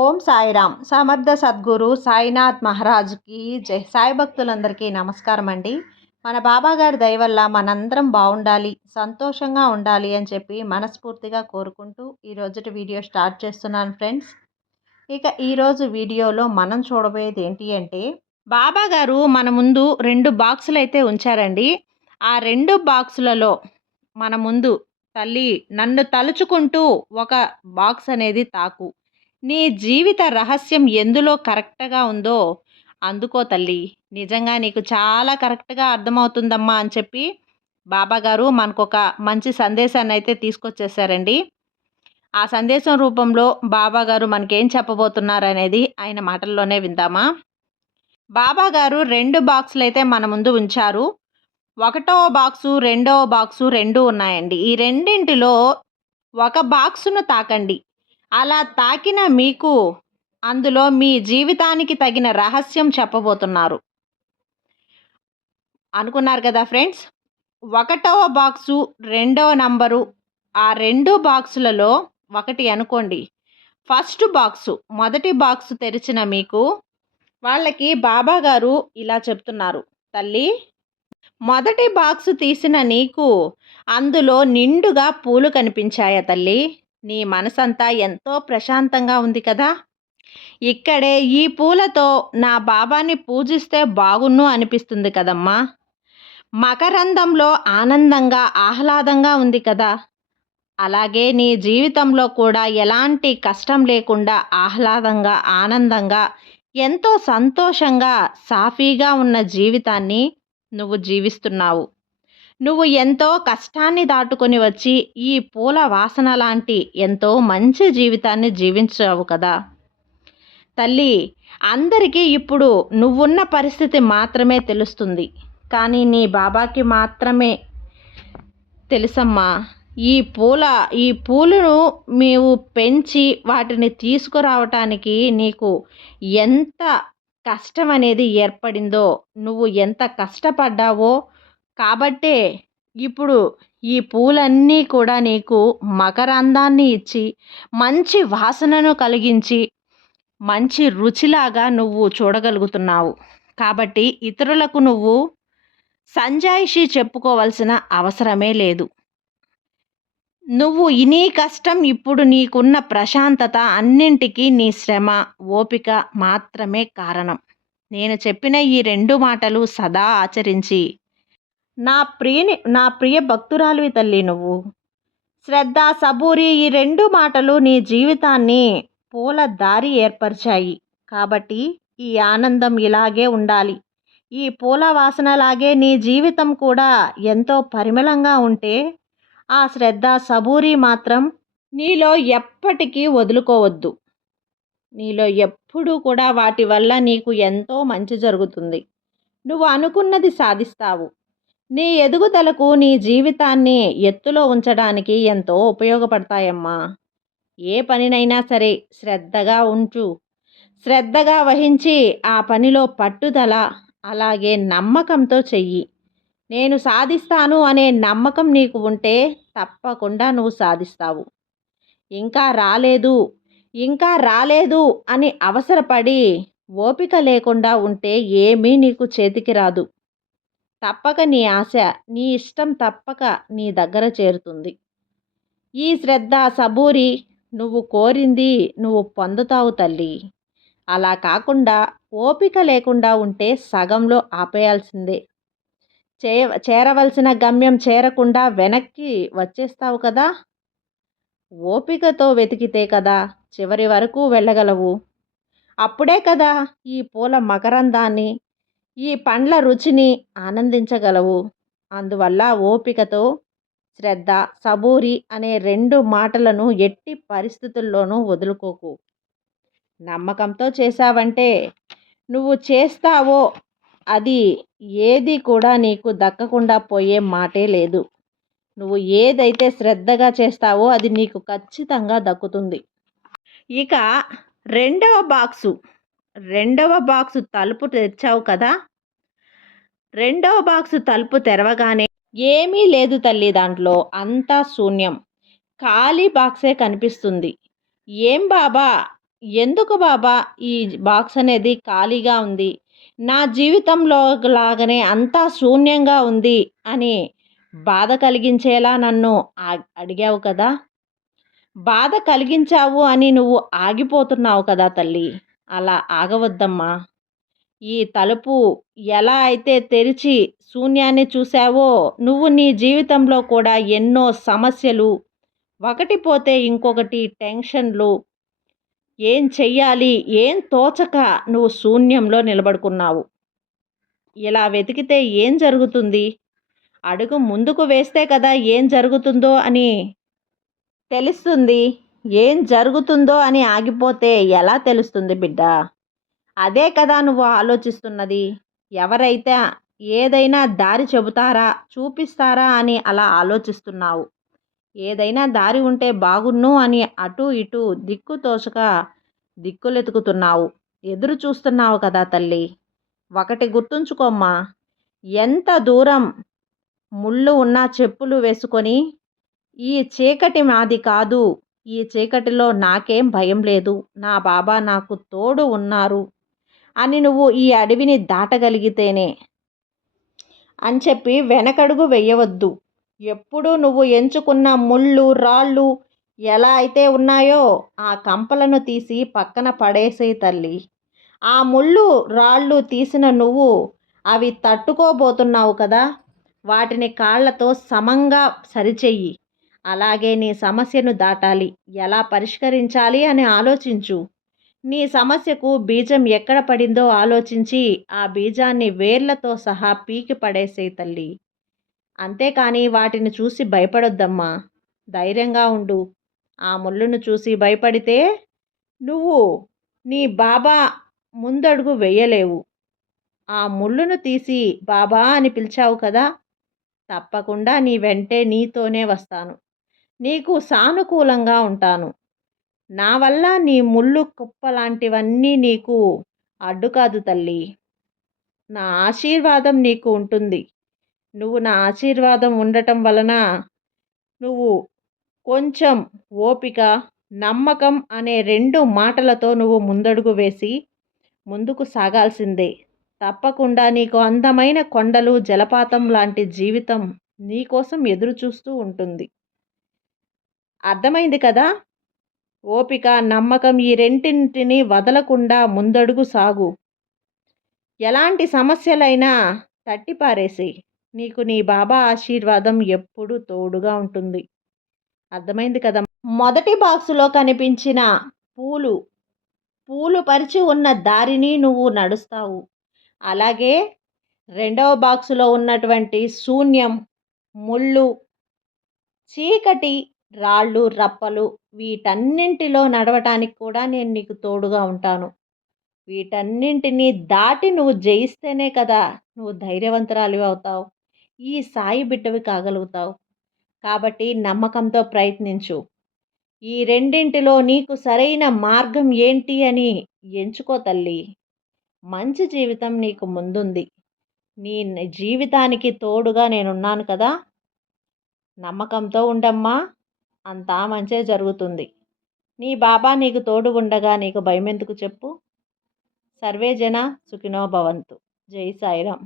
ఓం సాయిరామ్. సమర్థ సద్గురు సాయినాథ్ మహారాజ్కి జై. సాయి భక్తులందరికీ నమస్కారం అండి. మన బాబాగారి దయ వల్ల మనందరం బాగుండాలి సంతోషంగా ఉండాలి అని చెప్పి మనస్ఫూర్తిగా కోరుకుంటూ ఈరోజుటి వీడియో స్టార్ట్ చేస్తున్నాను ఫ్రెండ్స్. ఇక ఈరోజు వీడియోలో మనం చూడబోయేది ఏంటి అంటే బాబాగారు మన ముందు రెండు బాక్సులు అయితే ఉంచారండి. ఆ రెండు బాక్సులలో మన ముందు తల్లి నన్ను తలుచుకుంటూ ఒక బాక్స్ అనేది తాకు. నీ జీవిత రహస్యం ఎందులో కరెక్ట్గా ఉందో అందుకో తల్లి. నిజంగా నీకు చాలా కరెక్ట్గా అర్థమవుతుందమ్మా అని చెప్పి బాబాగారు మనకొక మంచి సందేశాన్ని అయితే తీసుకొచ్చేసారండి. ఆ సందేశం రూపంలో బాబాగారు మనకేం చెప్పబోతున్నారు అనేది ఆయన మాటల్లోనే విందామా? బాబాగారు రెండు బాక్సులు అయితే మన ముందు ఉంచారు. ఒకటో బాక్సు రెండవ బాక్సు రెండు ఉన్నాయండి. ఈ రెండింటిలో ఒక బాక్సును తాకండి. అలా తాకిన మీకు అందులో మీ జీవితానికి తగిన రహస్యం చెప్పబోతున్నారు. అనుకున్నారు కదా ఫ్రెండ్స్? ఒకటవ బాక్సు రెండవ నంబరు ఆ రెండు బాక్సులలో ఒకటి అనుకోండి. ఫస్ట్ బాక్సు మొదటి బాక్సు తెరిచిన మీకు వాళ్ళకి బాబా గారు ఇలా చెప్తున్నారు. తల్లి మొదటి బాక్సు తీసిన నీకు అందులో నిండుగా పూలు కనిపించాయా తల్లి? నీ మనసంతా ఎంతో ప్రశాంతంగా ఉంది కదా. ఇక్కడే ఈ పూలతో నా బాబాని పూజిస్తే బాగున్ను అనిపిస్తుంది కదమ్మా. మకరందంలో ఆనందంగా ఆహ్లాదంగా ఉంది కదా. అలాగే నీ జీవితంలో కూడా ఎలాంటి కష్టం లేకుండా ఆహ్లాదంగా ఆనందంగా ఎంతో సంతోషంగా సాఫీగా ఉన్న జీవితాన్ని నువ్వు జీవిస్తున్నావు. నువ్వు ఎంతో కష్టాన్ని దాటుకొని వచ్చి ఈ పూల వాసన లాంటి ఎంతో మంచి జీవితాన్ని జీవించావు కదా. తల్లి అందరికీ ఇప్పుడు నువ్వున్న పరిస్థితి మాత్రమే తెలుస్తుంది. కానీ నీ బాబాకి మాత్రమే తెలుసమ్మా. ఈ పూల ఈ పూలను మేము పెంచి వాటిని తీసుకురావటానికి నీకు ఎంత కష్టం అనేది ఏర్పడిందో నువ్వు ఎంత కష్టపడ్డావో కాబట్టే ఇప్పుడు ఈ పూలన్నీ కూడా నీకు మకరందాన్ని ఇచ్చి మంచి వాసనను కలిగించి మంచి రుచిలాగా నువ్వు చూడగలుగుతున్నావు. కాబట్టి ఇతరులకు నువ్వు సంజాయిషి చెప్పుకోవాల్సిన అవసరమే లేదు. నువ్వు ఇనీ కష్టం ఇప్పుడు నీకున్న ప్రశాంతత అన్నింటికీ నీ శ్రమ ఓపిక మాత్రమే కారణం. నేను చెప్పిన ఈ రెండు మాటలు సదా ఆచరించి నా ప్రియని నా ప్రియ భక్తురాలివి తల్లి నువ్వు. శ్రద్ధ సబూరి ఈ రెండు మాటలు నీ జీవితాన్ని పూల దారి ఏర్పరిచాయి. కాబట్టి ఈ ఆనందం ఇలాగే ఉండాలి. ఈ పూల వాసనలాగే నీ జీవితం కూడా ఎంతో పరిమళంగా ఉంటే ఆ శ్రద్ధ సబూరి మాత్రం నీలో ఎప్పటికీ వదులుకోవద్దు. నీలో ఎప్పుడూ కూడా వాటి వల్ల నీకు ఎంతో మంచి జరుగుతుంది. నువ్వు అనుకున్నది సాధిస్తావు. నీ ఎదుగుదలకు నీ జీవితాన్ని ఎత్తులో ఉంచడానికి ఎంతో ఉపయోగపడతాయమ్మా. ఏ పనినైనా సరే శ్రద్ధగా ఉంచు. శ్రద్ధగా వహించి ఆ పనిలో పట్టుదల అలాగే నమ్మకంతో చెయ్యి. నేను సాధిస్తాను అనే నమ్మకం నీకు ఉంటే తప్పకుండా నువ్వు సాధిస్తావు. ఇంకా రాలేదు ఇంకా రాలేదు అని అవసరపడి ఓపిక లేకుండా ఉంటే ఏమీ నీకు చేతికి రాదు. తప్పక నీ ఆశ నీ ఇష్టం తప్పక నీ దగ్గర చేరుతుంది. ఈ శ్రద్ధ సబూరి నువ్వు కోరింది నువ్వు పొందుతావు తల్లి. అలా కాకుండా ఓపిక లేకుండా ఉంటే సగంలో ఆపేయాల్సిందే. చే చేరవలసిన గమ్యం చేరకుండా వెనక్కి వచ్చేస్తావు కదా? ఓపికతో వెతికితే కదా చివరి వరకు వెళ్ళగలవు. అప్పుడే కదా ఈ పూల మకరందాన్ని ఈ పండ్ల రుచిని ఆనందించగలవు. అందువల్ల ఓపికతో శ్రద్ధ సబూరి అనే రెండు మాటలను ఎట్టి పరిస్థితుల్లోనూ వదులుకోకు. నమ్మకంతో చేశావంటే నువ్వు చేస్తావో అది ఏది కూడా నీకు దక్కకుండా పోయే మాటే లేదు. నువ్వు ఏదైతే శ్రద్ధగా చేస్తావో అది నీకు ఖచ్చితంగా దక్కుతుంది. ఇక రెండవ బాక్సు. రెండవ బాక్స్ తలుపు తెచ్చావు కదా? రెండవ బాక్స్ తలుపు తెరవగానే ఏమీ లేదు తల్లి దాంట్లో అంతా శూన్యం. ఖాళీ బాక్సే కనిపిస్తుంది. ఏం బాబా? ఎందుకు బాబా? ఈ బాక్స్ అనేది ఖాళీగా ఉంది. నా జీవితంలో లాగానే అంతా శూన్యంగా ఉంది అని బాధ కలిగించేలా నన్ను అడిగావు కదా? బాధ కలిగించావు అని నువ్వు ఆగిపోతున్నావు కదా తల్లి? అలా ఆగవద్దమ్మా. ఈ తలుపు ఎలా అయితే తెరిచి శూన్యాన్ని చూసావో నువ్వు నీ జీవితంలో కూడా ఎన్నో సమస్యలు ఒకటి పోతే ఇంకొకటి టెన్షన్లు. ఏం చెయ్యాలి ఏం తోచక నువ్వు శూన్యంలో నిలబడుకున్నావు. ఇలా వెతికితే ఏం జరుగుతుంది? అడుగు ముందుకు వేస్తే కదా ఏం జరుగుతుందో అని తెలుస్తుంది. ఏం జరుగుతుందో అని ఆగిపోతే ఎలా తెలుస్తుంది బిడ్డ? అదే కదా నువ్వు ఆలోచిస్తున్నది. ఎవరైతే ఏదైనా దారి చెబుతారా చూపిస్తారా అని అలా ఆలోచిస్తున్నావు. ఏదైనా దారి ఉంటే బాగున్ను అని అటు ఇటు దిక్కు తోచక దిక్కులెతుకుతున్నావు. ఎదురు చూస్తున్నావు కదా తల్లి. ఒకటి గుర్తుంచుకోమ్మా. ఎంత దూరం ముళ్ళు ఉన్న చెప్పులు వేసుకొని ఈ చీకటి మాది కాదు. ఈ చీకటిలో నాకేం భయం లేదు. నా బాబా నాకు తోడు ఉన్నారు అని నువ్వు ఈ అడవిని దాటగలిగితేనే అని చెప్పి వెనకడుగు వెయ్యవద్దు ఎప్పుడు నువ్వు ఎంచుకున్న ముళ్ళు రాళ్ళు ఎలా అయితే ఉన్నాయో ఆ కంపలను తీసి పక్కన పడేసే తల్లి. ఆ ముళ్ళు రాళ్ళు తీసిన నువ్వు అవి తట్టుకోబోతున్నావు కదా? వాటిని కాళ్ళతో సమంగా సరిచెయ్యి. అలాగే నీ సమస్యను దాటాలి. ఎలా పరిష్కరించాలి అని ఆలోచించు. నీ సమస్యకు బీజం ఎక్కడ పడిందో ఆలోచించి ఆ బీజాన్ని వేర్లతో సహా పీకి పడేసే తల్లి. అంతేకాని వాటిని చూసి భయపడొద్దమ్మా. ధైర్యంగా ఉండు. ఆ ముళ్ళును చూసి భయపడితే నువ్వు నీ బాబా ముందడుగు వేయలేవు. ఆ ముళ్ళును తీసి బాబా అని పిలిచావు కదా. తప్పకుండా నీ వెంటే నీతోనే వస్తాను. నీకు సానుకూలంగా ఉంటాను. నా వల్ల నీ ముళ్ళు కుప్ప లాంటివన్నీ నీకు అడ్డు కాదు తల్లి. నా ఆశీర్వాదం నీకు ఉంటుంది. నువ్వు నా ఆశీర్వాదం ఉండటం వలన నువ్వు కొంచెం ఓపిక నమ్మకం అనే రెండు మాటలతో నువ్వు ముందడుగు వేసి ముందుకు సాగాల్సిందే. తప్పకుండా నీకు అందమైన కొండలు జలపాతం లాంటి జీవితం నీకోసం ఎదురు చూస్తూ ఉంటుంది. అర్థమైంది కదా? ఓపిక నమ్మకం ఈ రెంటింటిని వదలకుండా ముందడుగు సాగు. ఎలాంటి సమస్యలైనా తట్టిపారేసి నీకు నీ బాబా ఆశీర్వాదం ఎప్పుడు తోడుగా ఉంటుంది. అర్థమైంది కదా? మొదటి బాక్సులో కనిపించిన పూలు పూలు పరిచి ఉన్న దారిని నువ్వు నడుస్తావు. అలాగే రెండవ బాక్సులో ఉన్నటువంటి శూన్యం ముళ్ళు చీకటి రాళ్ళు రప్పలు వీటన్నింటిలో నడవటానికి కూడా నేను నీకు తోడుగా ఉంటాను. వీటన్నింటినీ దాటి నువ్వు జయిస్తేనే కదా నువ్వు ధైర్యవంతురాలు అవుతావు. ఈ సాయి బిడ్డవి కాగలుగుతావు. కాబట్టి నమ్మకంతో ప్రయత్నించు. ఈ రెండింటిలో నీకు సరైన మార్గం ఏంటి అని ఎంచుకో తల్లి. మంచి జీవితం నీకు ముందుంది. నీ జీవితానికి తోడుగా నేనున్నాను కదా. నమ్మకంతో ఉండమ్మా. అంతా మంచే జరుగుతుంది. నీ బాబా నీకు తోడు ఉండగా నీకు భయమెందుకు చెప్పు? సర్వే జన సుఖినో భవంతు. జై సాయిరామ్.